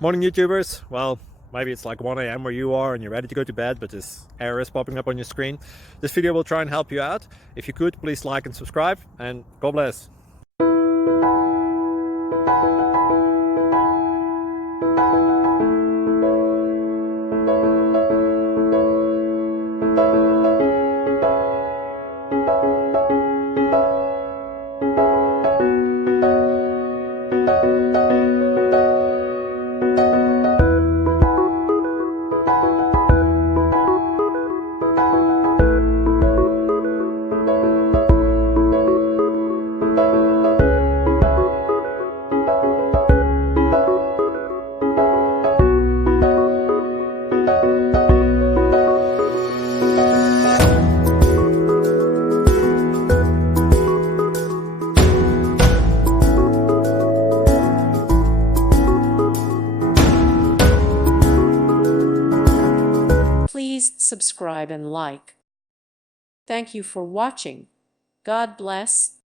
Morning YouTubers. Well, maybe it's like 1 a.m. where you are and you're ready to go to bed, but this error is popping up on your screen. This video will try and help you out. If you could, please like and subscribe, and God bless. Please subscribe and like. Thank you for watching. God bless.